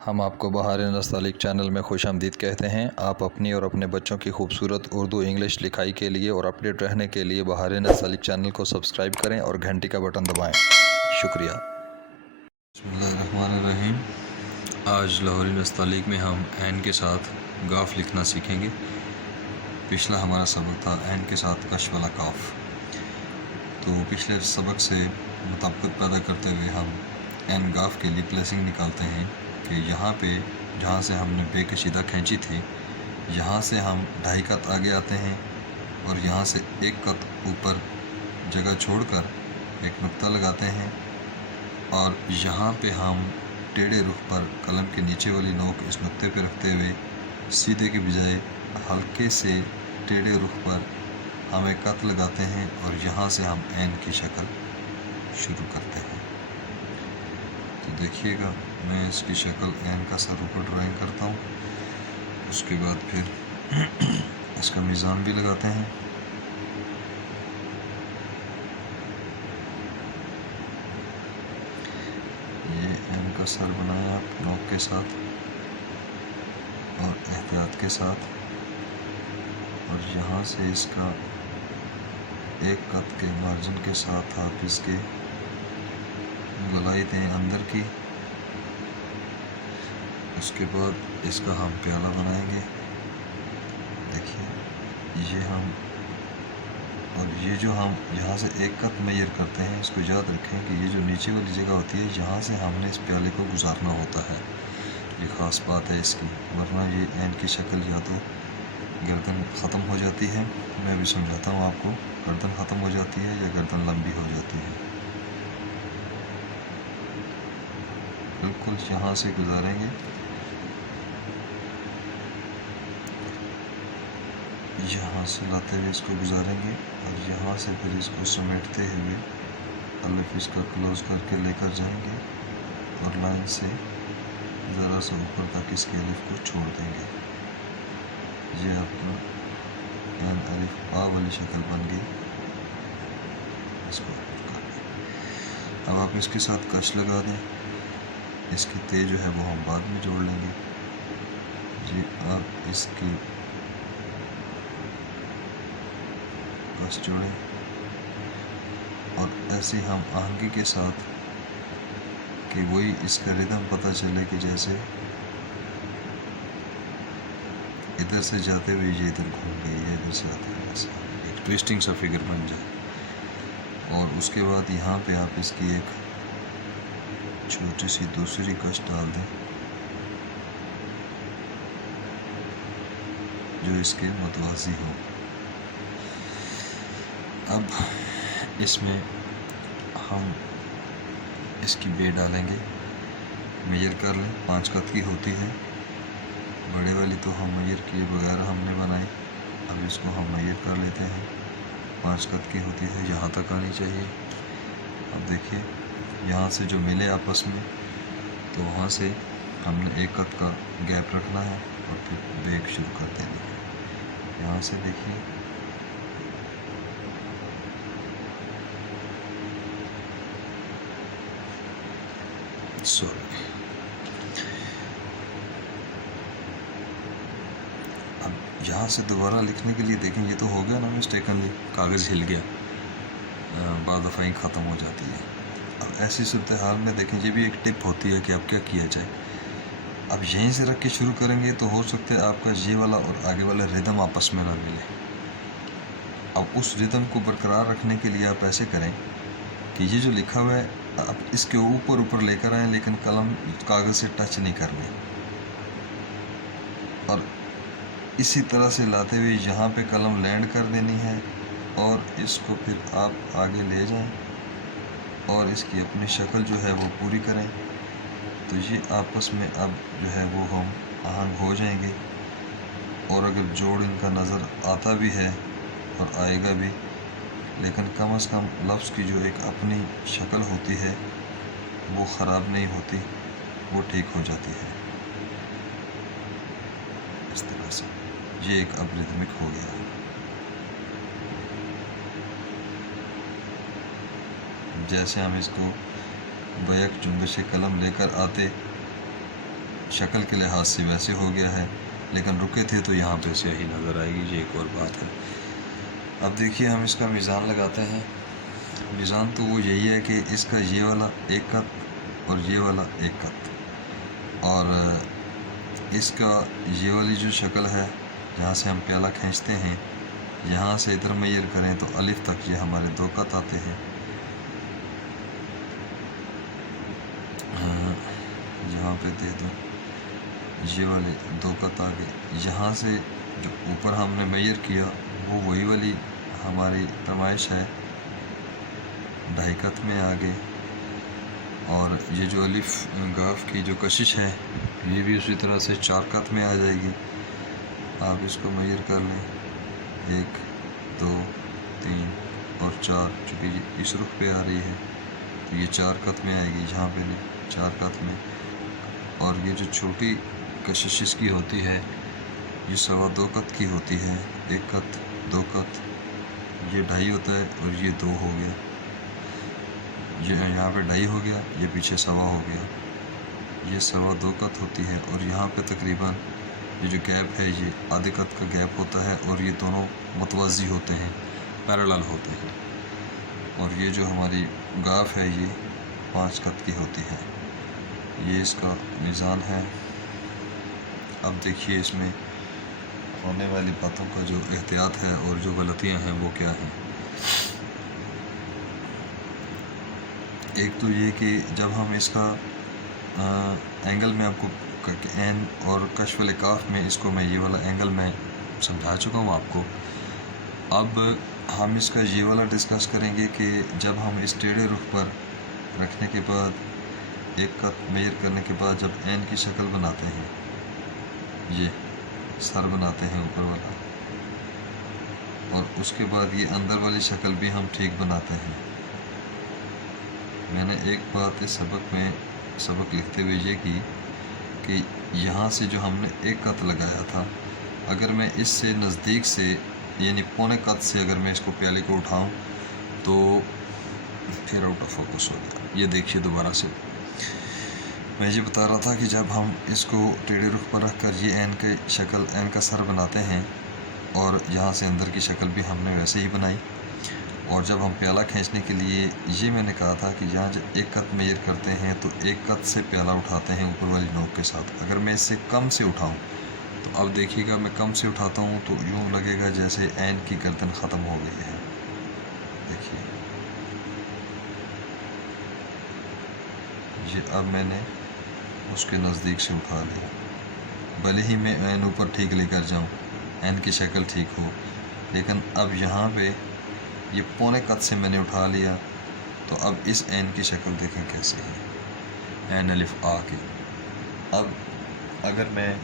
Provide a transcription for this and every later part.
हम आपको बहार नस्तालिक चैनल में खुश आमदीद कहते हैं। आप अपनी और अपने बच्चों की खूबसूरत उर्दू इंग्लिश लिखाई के लिए और अपडेट रहने के लिए बहार नस्तालिक चैनल को सब्सक्राइब करें और घंटी का बटन दबाएं। शुक्रिया। बिस्मिल्लाहिर्रहमानिर्रहीम। आज लाहौरी नस्तालिक में हम ऐन के साथ गाफ लिखना सीखेंगे। पिछला हमारा सबक था ऐन के साथ कश वाला काफ। तो पिछले सबक से मुताबिकत पैदा करते हुए हम ऐन गाफ के लिए प्लेसिंग निकालते हैं कि यहाँ पे जहाँ से हमने बेकशीदा खींची थी, यहाँ से हम 2.5 कत आगे आते हैं और यहाँ से 1 कत ऊपर जगह छोड़कर एक नुक्ता लगाते हैं और यहाँ पे हम टेढ़े रुख पर कलम के नीचे वाली नोक इस नुक्ते पे रखते हुए सीधे के बजाय हल्के से टेढ़े रुख पर हम एक कत लगाते हैं और यहाँ से हम ऐन की शक्ल शुरू करते हैं। तो देखिएगा, मैं इसकी शक्ल ऐन का सर ऊपर ड्राइंग करता हूँ। उसके बाद फिर इसका मिज़ान भी लगाते हैं। ये ऐन का सर बनाएं आप नोक के साथ और एहतियात के साथ, और यहाँ से इसका 1 कत के मार्जिन के साथ आप इसके गोलाई दें अंदर की। उसके बाद इसका हम प्याला बनाएंगे। देखिए ये हम, और ये जो हम यहाँ से 1 कत मेजर करते हैं, इसको याद रखें कि ये जो नीचे वाली जगह होती है, यहाँ से हमने इस प्याले को गुजारना होता है। ये ख़ास बात है इसकी, वरना ये ऐन की शक्ल या तो गर्दन ख़त्म हो जाती है, मैं भी समझाता हूँ आपको, गर्दन ख़त्म हो जाती है या गर्दन लंबी हो जाती है। बिल्कुल यहाँ से गुजारेंगे, यहाँ से लाते हुए इसको गुजारेंगे और यहाँ से फिर इसको समेटते हुए अलिफ इसका क्लोज करके लेकर जाएंगे और लाइन से ज़रा सा ऊपर तक इसके अलिफ को छोड़ देंगे। ये अपना ऐन अलिफ आ वाली शक्ल बन गई। इसको अब आप इसके साथ कश लगा दें। इसके ते जो है वो हम बाद में जोड़ लेंगे। जी आप इसकी कश जोड़ें और ऐसे हम आहंगी के साथ कि वही इसका रिदम पता चले कि जैसे इधर से जाते हुए ये इधर घूम गई है, इधर से आते हुए ऐसा एक ट्विस्टिंग सा फिगर बन जाए। और उसके बाद यहाँ पे आप इसकी एक छोटी सी दूसरी कश डाल दें जो इसके मुतवाज़ी हो। अब इसमें हम इसकी बे डालेंगे। मेजर कर लें, 5 कत की होती है, बड़े वाली तो हम मेजर किए बगैर हमने बनाई। अब इसको हम मेजर कर लेते हैं, 5 कत की होती है, यहाँ तक आनी चाहिए। अब देखिए यहाँ से जो मिले आपस में, तो वहाँ से हमने 1 कत का गैप रखना है और फिर बेक शुरू कर देनी है। यहाँ से देखिए अब यहाँ से दोबारा लिखने के लिए देखें, ये तो हो गया ना मिस्टेकनली, कागज़ हिल गया, बाद दफ़ा इंक ख़त्म हो जाती है। अब ऐसी सूरत हाल में देखें, ये भी एक टिप होती है कि अब क्या किया जाए। अब यहीं से रख के शुरू करेंगे तो हो सकता है आपका ये वाला और आगे वाला रिदम आपस में ना मिले। अब उस रिदम को बरकरार रखने के लिए आप ऐसे करें कि ये जो लिखा हुआ है आप इसके ऊपर ऊपर लेकर आएँ, लेकिन कलम कागज़ से टच नहीं करनी, और इसी तरह से लाते हुए यहाँ पे कलम लैंड कर देनी है और इसको फिर आप आगे ले जाएं और इसकी अपनी शक्ल जो है वो पूरी करें। तो ये आपस में अब जो है वो हम आहंग हो जाएंगे। और अगर जोड़ इनका नज़र आता भी है और आएगा भी, लेकिन कम से कम लफ्ज़ की जो एक अपनी शक्ल होती है वो ख़राब नहीं होती, वो ठीक हो जाती है। इस तरह से ये एक अब रिदमिक हो गया। जैसे हम इसको बैक जुम्बश कलम लेकर आते शक्ल के लिहाज से वैसे हो गया है, लेकिन रुके थे तो यहाँ पे स्याही नज़र आएगी। ये एक और बात है। अब देखिए हम इसका मीज़ान लगाते हैं। मीज़ान तो वो यही है कि इसका ये वाला एक कत और ये वाला एक कत, और इसका ये वाली जो शक्ल है जहाँ से हम प्याला खींचते हैं, यहाँ से इधर मैयर करें तो अलिफ तक ये हमारे 2 कत आते हैं। यहाँ पे दे दूँ, ये वाले 2 कत आ गए। यहाँ से जो ऊपर हमने मैयर किया वो वही वाली हमारी पैमाइश है, 2.5 कत में आ गए। और ये जो अलिफ गाफ की जो कशिश है ये भी उसी तरह से 4 कत में आ जाएगी। आप इसको मैयर कर लें, 1 2 3 और 4, चूँकि ये इस रुख पे आ रही है तो ये 4 कत में आएगी, यहाँ पे भी 4 कत में। और ये जो छोटी कशिश इसकी होती है ये 2.25 कत की होती है, 1 कत 2 कत, ये 2.5 होता है और ये 2 हो गया, ये यहाँ पे 2.5 हो गया, ये पीछे 1.25 हो गया, ये 2.25 कत होती है। और यहाँ पे तकरीबन ये जो गैप है ये आधे कत का गैप होता है, और ये दोनों मुतवाज़ी होते हैं, पैरेलल होते हैं। और ये जो हमारी गाफ है ये 5 कत की होती है। ये इसका मीज़ान है। अब देखिए इसमें होने वाली बातों का जो एहतियात है और जो गलतियां हैं वो क्या हैं। एक तो ये कि जब हम इसका एंगल में आपको एन और कश्फ वाले काफ में इसको मैं ये वाला एंगल में समझा चुका हूँ आपको। अब हम इसका ये वाला डिस्कस करेंगे कि जब हम इस टेढ़े रुख पर रखने के बाद 1 कत मेजर करने के बाद जब एन की शक्ल बनाते हैं, ये सर बनाते हैं ऊपर वाला, और उसके बाद ये अंदर वाली शक्ल भी हम ठीक बनाते हैं। मैंने एक बात इस सबक लिखते हुए ये की कि यहाँ से जो हमने 1 कत लगाया था, अगर मैं इससे नज़दीक से यानी पौने कत से अगर मैं इसको प्याले को उठाऊं तो फिर आउट ऑफ फोकस हो गया। ये देखिए दोबारा से मैं ये बता रहा था कि जब हम इसको टेढ़े रुख पर रख कर ये एन के शक्ल एन का सर बनाते हैं, और यहाँ से अंदर की शक्ल भी हमने वैसे ही बनाई। और जब हम प्याला खींचने के लिए ये मैंने कहा था कि यहाँ जब 1 कत मेजर करते हैं तो 1 कत से प्याला उठाते हैं ऊपर वाली नोक के साथ। अगर मैं इससे कम से उठाऊँ तो अब देखिएगा मैं कम से उठाता हूँ तो यूँ लगेगा जैसे एन की गर्दन ख़त्म हो गई है। देखिए ये अब मैंने उसके नज़दीक से उठा लिया, भले ही मैं एन ऊपर ठीक लेकर जाऊँ, एन की शक्ल ठीक हो, लेकिन अब यहाँ पे ये पौने कत से मैंने उठा लिया। तो अब इस एन की शक्ल देखें कैसे है, एन अलिफ आ के। अब अगर मैं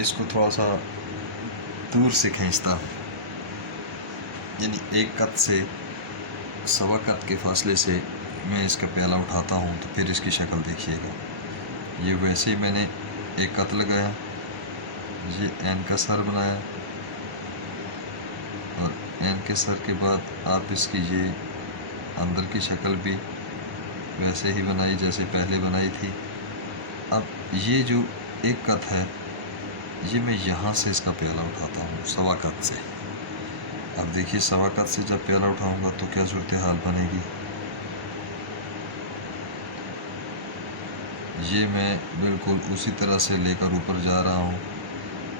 इसको थोड़ा सा दूर से खींचता हूँ, यानी 1 कत से 1.25 कत के फासले से मैं इसका प्याला उठाता हूँ, तो फिर इसकी शक्ल देखिएगा। ये वैसे ही मैंने 1 कत लगाया, ये एन का सर बनाया, और एन के सर के बाद आप इसकी ये अंदर की शक्ल भी वैसे ही बनाई जैसे पहले बनाई थी। अब ये जो 1 कत है ये मैं यहाँ से इसका प्याला उठाता हूँ 1.25 कत से। अब देखिए 1.25 कत से जब प्याला उठाऊँगा तो क्या सूरत हाल बनेगी। ये मैं बिल्कुल उसी तरह से लेकर ऊपर जा रहा हूँ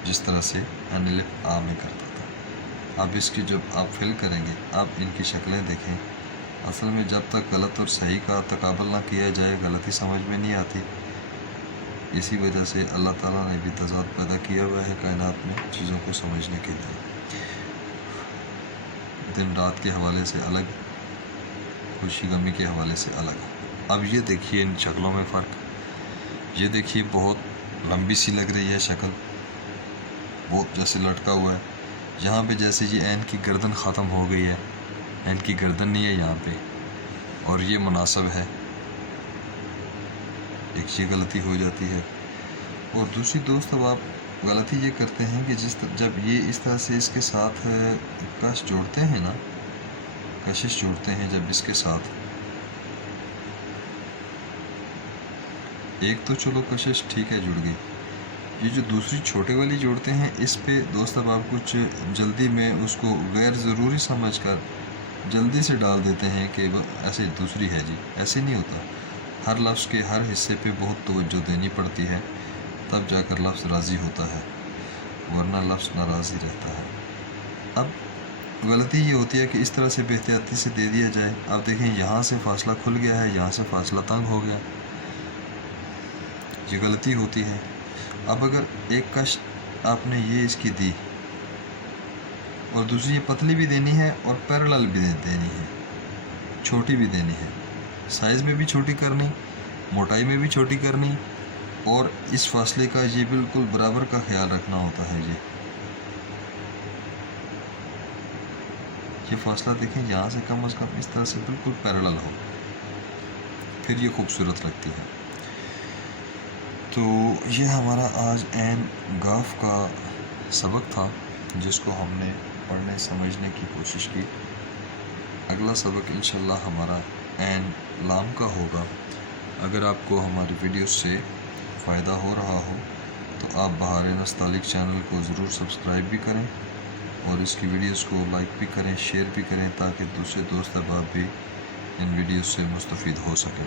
जिस तरह से एन अलिफ आ में करता था। अब इसकी जब आप फिल करेंगे, आप इनकी शक्लें देखें। असल में जब तक गलत और सही का तकाबल ना किया जाए गलती समझ में नहीं आती। इसी वजह से अल्लाह ताला ने भी तज़ाद पैदा किया हुआ है कायनात में चीज़ों को समझने के लिए। दिन रात के हवाले से अलग, खुशी गमी के हवाले से अलग। अब ये देखिए इन शक्लों में फ़र्क, ये देखिए बहुत लंबी सी लग रही है शक्ल, बहुत जैसे लटका हुआ है। यहाँ पे जैसे ये एन की गर्दन ख़त्म हो गई है, एन की गर्दन नहीं है यहाँ पे, और ये मुनासिब है। एक ये गलती हो जाती है। और दूसरी दोस्त, अब आप गलती ये करते हैं कि जब ये इस तरह से इसके साथ कश जोड़ते हैं ना, कशिश जोड़ते हैं जब इसके साथ, एक तो चलो कशिश ठीक है जुड़ गई, ये जो दूसरी छोटे वाली जोड़ते हैं इस पे दोस्त अब आप कुछ जल्दी में उसको गैर ज़रूरी समझकर जल्दी से डाल देते हैं कि ऐसे दूसरी है जी, ऐसे नहीं होता। हर लफ्ज़ के हर हिस्से पे बहुत तवज्जो देनी पड़ती है, तब जाकर लफ्ज़ राज़ी होता है, वरना लफ्ज़ नाराज़ी रहता है। अब गलती ये होती है कि इस तरह से बेहतियाती से दे दिया जाए। अब देखें यहाँ से फासला खुल गया है, यहाँ से फासला तंग हो गया, ये गलती होती है। अब अगर एक कश आपने ये इसकी दी और दूसरी ये पतली भी देनी है और पैरेलल भी देनी है, छोटी भी देनी है, साइज़ में भी छोटी करनी, मोटाई में भी छोटी करनी, और इस फासले का ये बिल्कुल बराबर का ख्याल रखना होता है। ये फासला देखें यहाँ से कम से कम इस तरह से बिल्कुल पैरेलल हो, फिर ये खूबसूरत लगती है। तो ये हमारा आज ऐन गाफ का सबक था जिसको हमने पढ़ने समझने की कोशिश की। अगला सबक इंशाल्लाह हमारा ऐन लाम का होगा। अगर आपको हमारी वीडियो से फ़ायदा हो रहा हो तो आप बहार नस्तालिक चैनल को ज़रूर सब्सक्राइब भी करें और इसकी वीडियोस को लाइक भी करें, शेयर भी करें, ताकि दूसरे दोस्त अहबाब भी इन वीडियोस से मुस्तफ़ीद हो सकें।